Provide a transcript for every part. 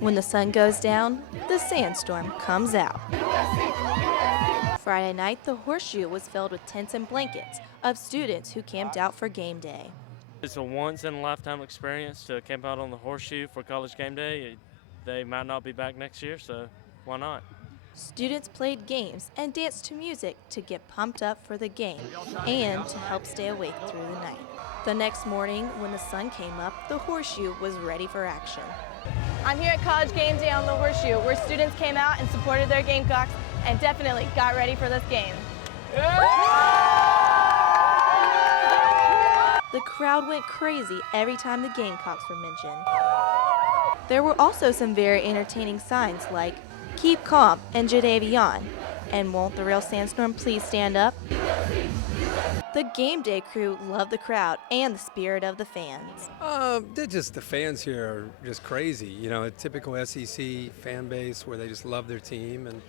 When the sun goes down, the sandstorm comes out. Friday night, the Horseshoe was filled with tents and blankets of students who camped out for game day. It's a once-in-a-lifetime experience to camp out on the Horseshoe for college game day. They might not be back next year, so why not? Students played games and danced to music to get pumped up for the game and to help stay awake through the night. The next morning, when the sun came up, the Horseshoe was ready for action. I'm here at College Game Day on the Horseshoe, where students came out and supported their Gamecocks and definitely got ready for this game. The crowd went crazy every time the Gamecocks were mentioned. There were also some very entertaining signs like, "Keep calm" and "Jadavion," and "Won't the real sandstorm please stand up?" The Game Day crew loved the crowd and the spirit of the fans. The fans here are just crazy. You know, a typical SEC fan base where they just love their team. And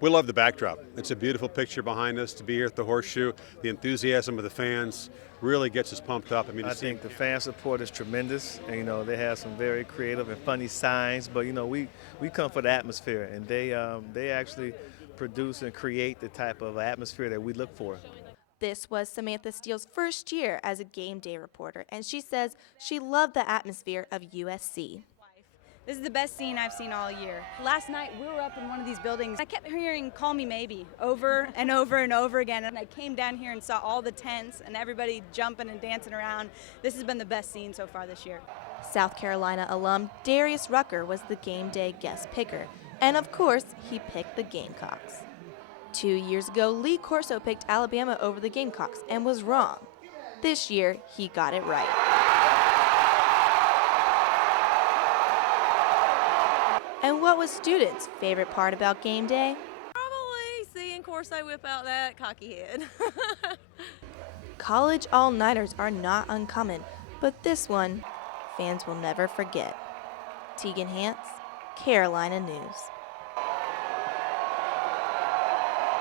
we love the backdrop. It's a beautiful picture behind us to be here at the Horseshoe. The enthusiasm of the fans really gets us pumped up. I think the fan support is tremendous, and they have some very creative and funny signs. But we come for the atmosphere, and they actually produce and create the type of atmosphere that we look for. This was Samantha Steele's first year as a Game Day reporter, and she says she loved the atmosphere of USC. This is the best scene I've seen all year. Last night we were up in one of these buildings. I kept hearing "Call Me Maybe" over and over and over again, and I came down here and saw all the tents and everybody jumping and dancing around. This has been the best scene so far this year. South Carolina alum Darius Rucker was the Game Day guest picker, and of course he picked the Gamecocks. 2 years ago, Lee Corso picked Alabama over the Gamecocks and was wrong. This year, he got it right. And what was students' favorite part about Game Day? Probably seeing Corso whip out that cocky head. College all-nighters are not uncommon, but this one, fans will never forget. Tegan Hance, Carolina News.